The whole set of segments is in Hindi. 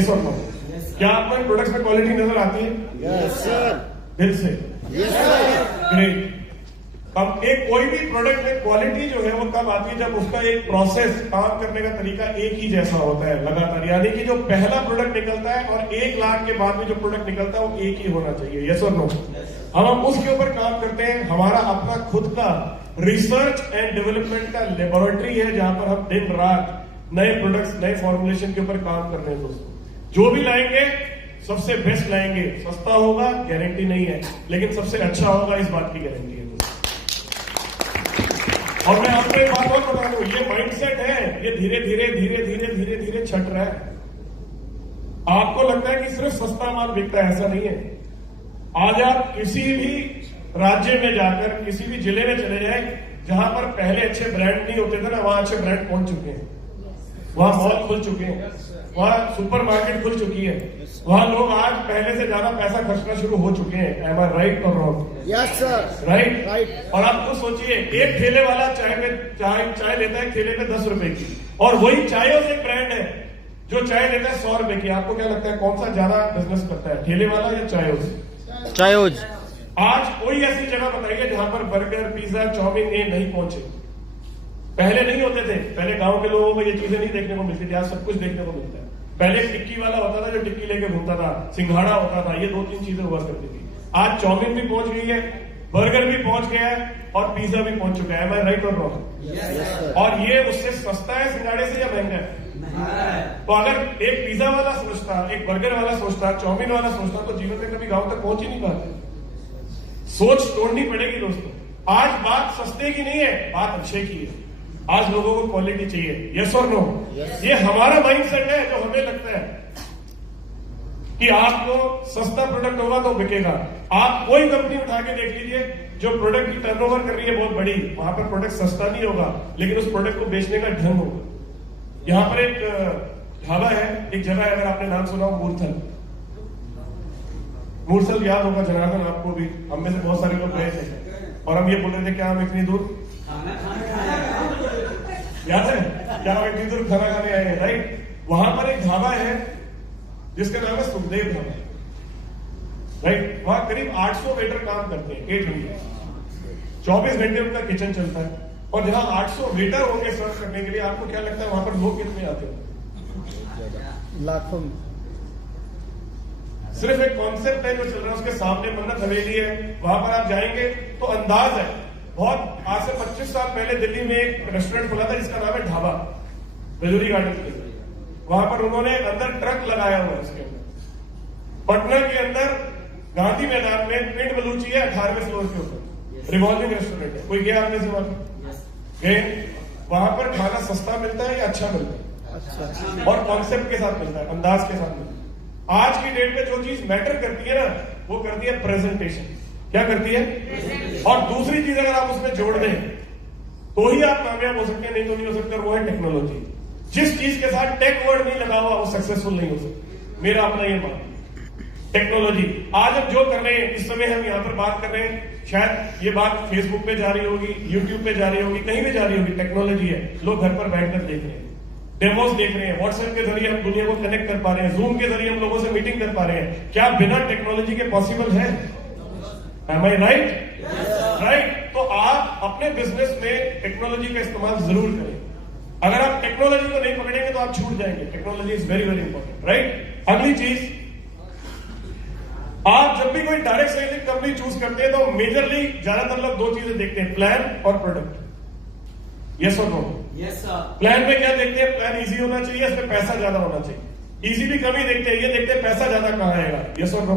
यस और नो? क्या आपको इन प्रोडक्ट्स में क्वालिटी नजर आती है? Yes sir. दिल से? Yes sir. ग्रेट। अब एक कोई भी प्रोडक्ट में क्वालिटी जो है वो कब आती है? जब उसका एक प्रोसेस, काम करने का तरीका एक ही जैसा होता है लगातार, यानी कि जो पहला प्रोडक्ट निकलता है और 1 लाख के बाद में जो प्रोडक्ट निकलता है वो एक ही होना चाहिए। यस और नो? हम उसके ऊपर काम करते हैं। हमारा अपना खुद का रिसर्च एंड डेवलपमेंट का लेबोरेटरी है जहां पर हम दिन रात नए प्रोडक्ट्स, नए फॉर्मुलेशन के ऊपर काम कर रहे हैं। दोस्तों, जो भी लाएंगे सबसे बेस्ट लाएंगे। सस्ता होगा गारंटी नहीं है, लेकिन सबसे अच्छा होगा इस बात की गारंटी है। और मैं आपको एक बात और बता दूं, ये माइंडसेट है, ये धीरे धीरे धीरे धीरे धीरे धीरे छट रहा है। आपको लगता है कि सिर्फ सस्ता माल बिकता है, ऐसा नहीं है। आज आप किसी भी राज्य में जाकर किसी भी जिले में चले जाए जहां पर पहले अच्छे ब्रांड नहीं होते थे ना, वहां अच्छे ब्रांड पहुंच चुके हैं, वहां मॉल खुल चुके हैं, वहां सुपरमार्केट खुल चुकी है, वहां लोग आज पहले से ज्यादा पैसा खर्चना शुरू हो चुके हैं। एम आई राइट और wrong? Yes sir. Right. Right. और आप खुद सोचिए, एक ठेले वाला चाय लेता है ठेले पे 10 रुपए की, और वही चायों से ब्रांड है जो चाय लेता है 100 रुपए की। आपको क्या लगता है कौन सा ज्यादा बिजनेस करता है, ठेले वाला या चायोज? चायोज। आज कोई ऐसी जगह बताइए जहां पर बर्गर, पिज्जा, चाउमीन ये नहीं पहुंचे। पहले नहीं होते थे, पहले गांव के लोगों को ये चीजें नहीं देखने को मिलती थी, आज सब कुछ देखने को मिलता है। पहले टिक्की वाला होता था जो टिक्की लेके घूमता था, सिंघाड़ा होता था, ये 2-3 चीजें हुआ करती थी। आज चाउमीन भी पहुंच गई है, बर्गर भी पहुंच गया है और पिज्जा भी पहुंच चुका है। एम आई राइट और रॉन्ग? और ये उससे सस्ता है सिंघाड़े से या महंगा है? तो अगर एक पिज्जा वाला सोचता, एक बर्गर वाला सोचता, चाउमीन वाला सोचता, तो जीवन में कभी गांव तक पहुंच ही नहीं पाते। सोच तोड़नी पड़ेगी दोस्तों। आज बात सस्ते की नहीं है, बात अच्छे की है। आज लोगों को क्वालिटी चाहिए। यस और नो? ये हमारा माइंडसेट है जो हमें लगता है कि आपको सस्ता प्रोडक्ट होगा तो बिकेगा। आप कोई कंपनी उठा के देख लीजिए जो प्रोडक्ट की टर्नओवर कर रही है बहुत बड़ी, वहां पर प्रोडक्ट सस्ता नहीं होगा, लेकिन उस प्रोडक्ट को बेचने का ढंग होगा। यहां पर एक ढाबा है, एक जगह है, अगर आपने नाम सुना हो, मूर्थल। मूर्थल याद होगा जनार्दन आपको भी, हम में से बहुत सारे लोग गए थे और हम ये बोल रहे थे क्या हम इतनी दूर, याद है क्या हम इतनी दूर खाना खाने आए हैं, राइट? वहां पर एक ढाबा है जिसका नाम है सुखदेव ढाबा, राइट? वहां करीब 800 वेटर काम करते हैं, 800, 24 घंटे उनका किचन चलता है। और जहां 800 वेटर होंगे सर्व करने के लिए, आपको क्या लगता है वहां पर लोग कितने आते हैं? लाखों। सिर्फ एक कॉन्सेप्ट है जो चल रहा है, उसके सामने मन्नत हवेली है, वहां पर आप जाएंगे तो अंदाज है। बहुत आज से 25 साल पहले दिल्ली में एक रेस्टोरेंट खुला था जिसका नाम है ढाबा, बेदुरी गार्डन के। वहां पर उन्होंने अंदर ट्रक लगाया हुआ है। उसके अंदर पटना के अंदर गांधी मैदान में पिंड बलूची है, 18वें फ्लोर के ऊपर रिवॉल्विंग रेस्टोरेंट है। कोई गया आपने से वहां गए? वहां पर खाना सस्ता मिलता है या अच्छा मिलता है? और कॉन्सेप्ट के साथ मिलता है, अंदाज के साथ मिलता है। आज की डेट में जो चीज मैटर करती है ना, वो करती है प्रेजेंटेशन। क्या करती है? और दूसरी चीज अगर आप उसमें जोड़ दें तो ही आप कामयाब हो सकते हैं, नहीं तो नहीं हो सकते। वो है टेक्नोलॉजी। जिस चीज के साथ टेक वर्ड नहीं लगा हुआ वो सक्सेसफुल नहीं हो सकता। मेरा अपना ये मानना। टेक्नोलॉजी आज हम जो कर रहे हैं, इस समय हम यहाँ पर बात कर रहे हैं, शायद ये बात फेसबुक पे जा रही होगी, यूट्यूब पे जा रही होगी, कहीं भी जा रही होगी। टेक्नोलॉजी है, लोग घर पर बैठकर देख रहे हैं, डेमोस देख रहे हैं, व्हाट्सएप के जरिए हम दुनिया को कनेक्ट कर पा रहे हैं, जूम के जरिए हम लोगों से मीटिंग कर पा रहे हैं। क्या बिना टेक्नोलॉजी के पॉसिबल है? एम आई राइट? राइट। तो आप अपने बिजनेस में टेक्नोलॉजी का इस्तेमाल जरूर करें। अगर आप टेक्नोलॉजी को नहीं पकड़ेंगे तो आप छूट जाएंगे। Technology is very very important, right? अगली चीज, आप जब भी कोई डायरेक्ट सेलिंग कंपनी चूज करते हैं तो मेजरली ज्यादातर लोग 2 चीजें देखते हैं, प्लान और प्रोडक्ट। यस और नो? Yes sir. प्लान में क्या देखते हैं? प्लान इजी होना चाहिए, इसमें पैसा ज्यादा होना चाहिए। इजी भी कमी देखते हैं, ये देखते हैं पैसा ज्यादा कहां आएगा। यस और नो?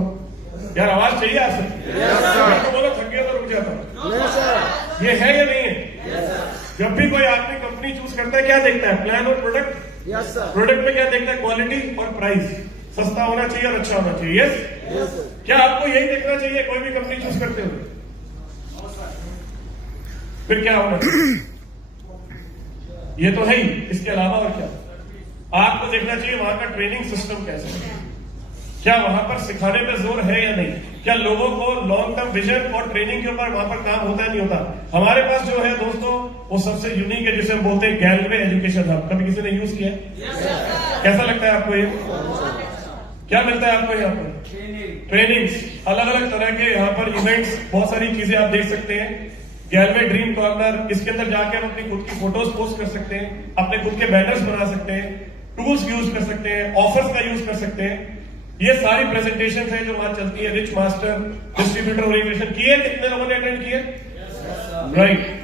यार आवाज चाहिए आपसे? तो बोलो, थक गया तो रुक जाता। ये है या नहीं है? जब भी कोई आदमी कंपनी चूज करता है क्या देखता है? प्लान और प्रोडक्ट। Yes sir. प्रोडक्ट में क्या देखता है? क्वालिटी और प्राइस। सस्ता होना चाहिए और अच्छा होना चाहिए। यस? क्या आपको यही देखना चाहिए कोई भी कंपनी चूज करते हुए? फिर क्या होना चाहिए? ये तो है ही, इसके अलावा और क्या? आपको देखना चाहिए वहां का ट्रेनिंग सिस्टम कैसा है, क्या वहां पर सिखाने पे जोर है या नहीं, क्या लोगों को लॉन्ग टर्म विजन और ट्रेनिंग के ऊपर वहां पर काम होता है नहीं होता। हमारे पास जो है दोस्तों वो सबसे यूनिक है, जिसे हम बोलते हैं गैलवे एजुकेशन हब। कभी किसी ने यूज किया? कैसा लगता है आपको ये? क्या मिलता है आपको यहाँ पर? ट्रेनिंग्स, अलग अलग तरह के यहाँ पर इवेंट्स, बहुत सारी चीजें आप देख सकते हैं। गैलवे ड्रीम कॉर्नर, इसके अंदर जाके हम अपनी खुद की फोटोज पोस्ट कर सकते हैं, अपने खुद के बैनर्स बना सकते हैं, टूल्स यूज कर सकते हैं, ऑफर्स का यूज कर सकते हैं। ये सारी प्रेजेंटेशन है जो वहां चलती है। रिच मास्टर डिस्ट्रीब्यूटर ओरिएंटेशन किए, कितने लोगों ने अटेंड किए? राइट।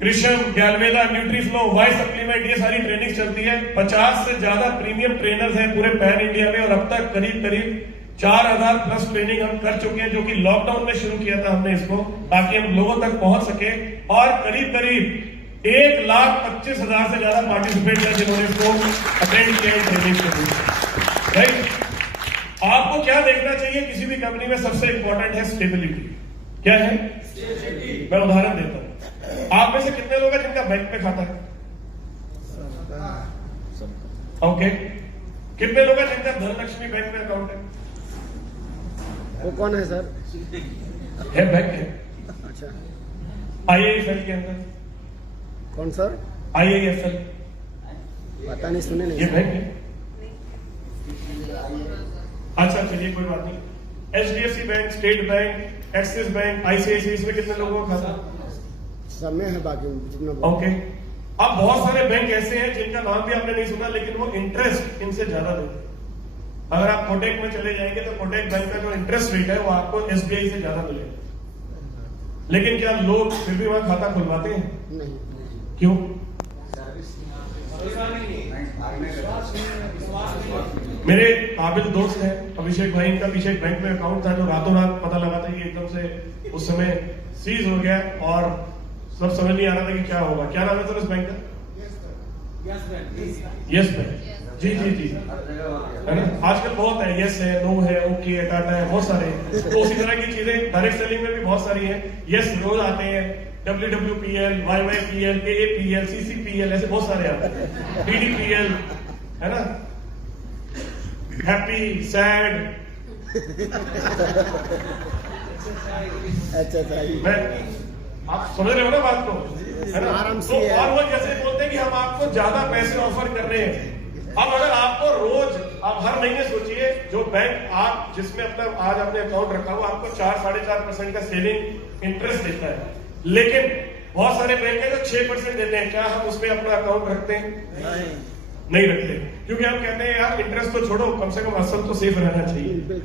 कृष्ण, गैलवेदा, न्यूट्रीफ्लो, वाई सप्लीमेंट, ये सारी ट्रेनिंग चलती है। 50 से ज्यादा प्रीमियम ट्रेनर्स हैं पूरे पैन इंडिया में, और अब तक करीब करीब 4000 प्लस ट्रेनिंग हम कर चुके हैं, जो कि लॉकडाउन में शुरू किया था हमने इसको, ताकि हम लोगों तक पहुंच सके। और करीब करीब 1,25,000 से ज्यादा पार्टिसिपेट हैं जिन्होंने इसको अटेंड किया ट्रेनिंग के। राइट। आपको क्या देखना चाहिए किसी भी कंपनी में? सबसे इंपॉर्टेंट है स्टेबिलिटी। क्या है? मैं उदाहरण देता हूं। आप में से कितने लोग हैं जिनका बैंक में खाता है? ओके। कितने लोग हैं जिनका धनलक्ष्मी बैंक में अकाउंट है? वो कौन है सर? है, बैंक है। अच्छा, IIFL के अंदर। कौन सर? IIFL, पता नहीं, सुने नहीं। ये बैंक है। अच्छा चलिए, कोई बात नहीं। HDFC bank, state bank, axis bank, ICICI, इसमें कितने लोगों का खाता? सब में है, बाकी जितना। ओके। अब बहुत सारे बैंक ऐसे हैं जिनका नाम भी आपने नहीं सुना, लेकिन वो इंटरेस्ट इनसे ज्यादा देते हैं। अगर आप कोटेक में चले जाएंगे तो कोटेक बैंक का जो इंटरेस्ट रेट है वो आपको SBI से ज्यादा मिलेगा। लेकिन क्या लोग फिर भी वहां खाता खुलवाते हैं? नहीं। क्यों? मेरे काबिल दोस्त हैं अभिषेक भाई, इनका पीछे एक बैंक में अकाउंट था जो रातों रात पता लगा था कि एकदम से उस समय सीज हो गया, और सब समझ नहीं आ रहा था कि क्या होगा। क्या नाम है सर उस बैंक का? Yes bank. जी जी जी, है ना? आजकल बहुत है, यस है, नो है, ओके है, टाटा है, बहुत सारे हैं। तो उसी तरह की चीजें डायरेक्ट सेलिंग में भी बहुत सारी है। यस रोज आते हैं, WWPL, YYPL, AAPL, CCPL, ऐसे बहुत सारे आते हैं, DDPL, है ना? Happy, sad. अच्छा, मैं, आप समझ रहे हो ना बात को, है ना? आराम तो से। और वो जैसे बोलते हैं कि हम आपको ज्यादा पैसे ऑफर कर रहे हैं। अब अगर आपको रोज, आप हर महीने सोचिए, जो बैंक आप जिसमें अपना आज आपने अकाउंट रखा हुआ आपको 4-4.5% का सेविंग इंटरेस्ट देता है, लेकिन बहुत सारे बैंक है जो 6% देते हैं। क्या हम उसमें अपना अकाउंट रखते हैं? नहीं रखते, क्योंकि हम कहते हैं यार इंटरेस्ट तो छोड़ो, कम से कम असल तो सेफ रहना चाहिए।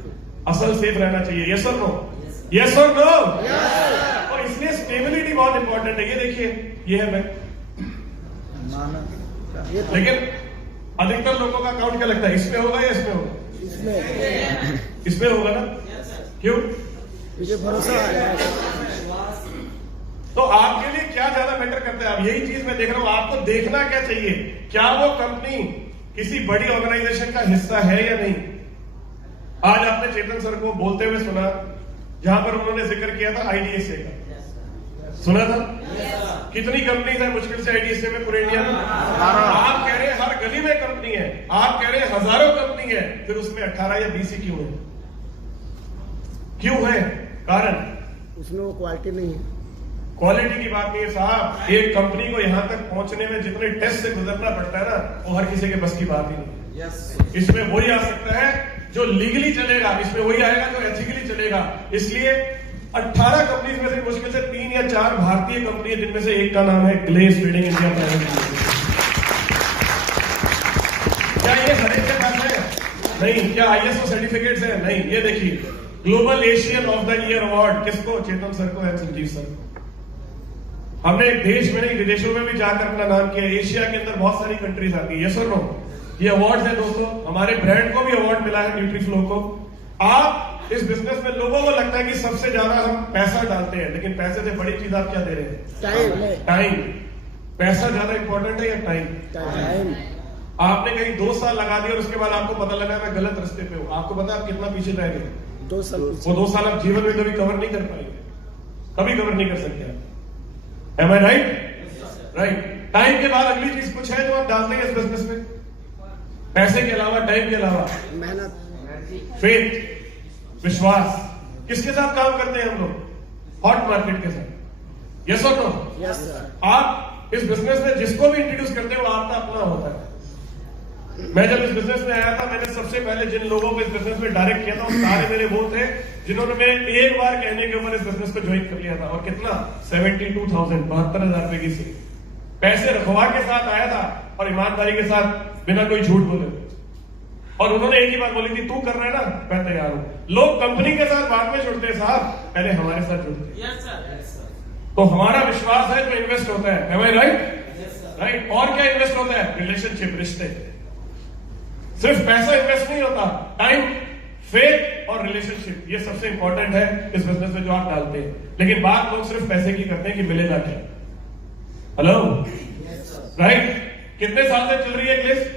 असल सेफ रहना चाहिए। यस और नो? यस और नो? और इसलिए स्टेबिलिटी बहुत इंपॉर्टेंट है। ये देखिए, ये है बैंक। लेकिन अधिकतर लोगों का अकाउंट क्या लगता है, इसमें होगा या इसमें होगा? इसमें होगा ना? क्यों? मुझे भरोसा है। तो आपके लिए क्या ज्यादा मैटर करता है? अब यही चीज मैं देख रहा हूं, आपको देखना क्या चाहिए, क्या वो कंपनी किसी बड़ी ऑर्गेनाइजेशन का हिस्सा है या नहीं। आज आपने चेतन सर को बोलते हुए सुना, जहां पर उन्होंने जिक्र किया था IDSA का, सुना था? कितनी कंपनीज है मुश्किल से IDSA में पूरे इंडिया में? आप कह रहे हैं हर गली में कंपनी है, आप कह रहे हैं हजारों कंपनी है, फिर उसमें 18 या 20 क्यों है? क्यों है? कारण उसमें वो क्वालिटी नहीं है। क्वालिटी की बात नहीं है साहब। एक कंपनी को यहां तक पहुंचने में जितने टेस्ट से गुजरना पड़ता है ना, वो हर किसी के बस की बात ही नहीं। इसमें वही आ सकता है जो लीगली चलेगा, इसमें वही आएगा जो एथिकली चलेगा। इसलिए 18 कंपनीज में से मुश्किल से 3 या 4 भारतीय कंपनी है, जिनमें से एक का नाम है glace trading India private limited. क्या ये हर एक के पास है? नहीं। क्या ISO सर्टिफिकेट्स है? नहीं। ये देखिए, global Asian of the year award किसको? चेतन सर को, संजीव सर को। हमने देश में नहीं विदेशों में भी जाकर अपना नाम किया। एशिया के अंदर बहुत सारी कंट्रीज आती है। यस और नो? ये अवार्ड है दोस्तों। हमारे ब्रांड को भी अवार्ड मिला है, न्यूट्रीफ्लो को। आप इस बिजनेस में लोगों को लगता है कि सबसे ज्यादा हम पैसा डालते हैं, लेकिन पैसे से बड़ी चीज आप क्या दे रहे हैं? टाइम। पैसा ज्यादा इंपॉर्टेंट है या टाइम? आपने कहीं 2 साल लगा दिया और उसके बाद आपको पता लगा मैं गलत रास्ते पे हूं, आपको पता आप कितना पीछे रह गए? 2 साल। वो 2 साल आप जीवन में कभी कवर नहीं कर पाएंगे, कभी कवर नहीं कर सकते आप। Am I right? Right. Time के बाद अगली चीज कुछ है जो आप डालते हैं इस बिजनेस में, पैसे के अलावा, टाइम के अलावा? मेहनत, फेथ, विश्वास। किसके साथ काम करते हैं हम लोग? हॉट मार्केट के साथ। यस और नो? Yes sir. आप इस बिजनेस में जिसको भी इंट्रोड्यूस करते हो, आपका अपना होता है। मैं जब इस बिजनेस में आया था, मैंने सबसे पहले जिन लोगों को इस बिजनेस में डायरेक्ट किया था वो सारे मेरे वो थे जिन्होंने मैं एक बार कहने के ऊपर इस बिजनेस को ज्वाइन कर लिया था। और कितना 72,000 72,000 रुपए की सी पैसे रखवा के साथ आया था और ईमानदारी के साथ बिना कोई झूठ बोले। और उन्होंने एक ही बात बोली थी, तू कर रहा है ना, मैं तैयार हूं। लोग कंपनी के साथ बाद में जुड़ते हैं साहब, पहले हमारे साथ जुड़ते हैं। तो हमारा विश्वास है जो इन्वेस्ट होता है, am I right? राइट। और क्या इन्वेस्ट होता है? रिलेशनशिप, रिश्ते। सिर्फ पैसा इन्वेस्ट नहीं होता, टाइम, फेथ और रिलेशनशिप, ये सबसे इंपॉर्टेंट है इस बिजनेस में जो आप डालते हैं। लेकिन बात लोग सिर्फ पैसे की करते हैं कि मिलेगा क्या। Hello, right. कितने साल से चल रही है लिस्ट?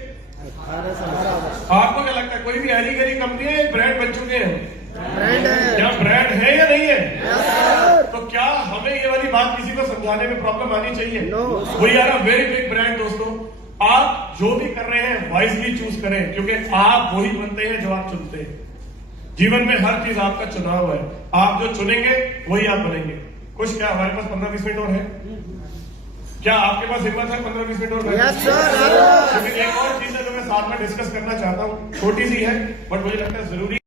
18 से 12 वर्ष। आपको क्या लगता है कोई भी हरी गरी कंपनी है, ब्रांड बन चुके हैं? ब्रांड है। क्या ब्रांड है या नहीं है? Yes, sir. तो क्या हमें ये वाली बात किसी को समझाने में प्रॉब्लम आनी चाहिए? No. We are a very big brand दोस्तों। आप जो भी कर रहे हैं वाइजली चूज करें, क्योंकि आप वही बनते हैं जो आप चुनते हैं। जीवन में हर चीज आपका चुनाव है, आप जो चुनेंगे वही आप बनेंगे। कुछ क्या हमारे पास 15-20 मिनट और है? क्या आपके पास हिम्मत है 15-20 मिनट और? Yes, sir. लेकिन एक और चीज है जो मैं साथ में डिस्कस करना चाहता हूँ, छोटी सी है बट मुझे लगता है जरूरी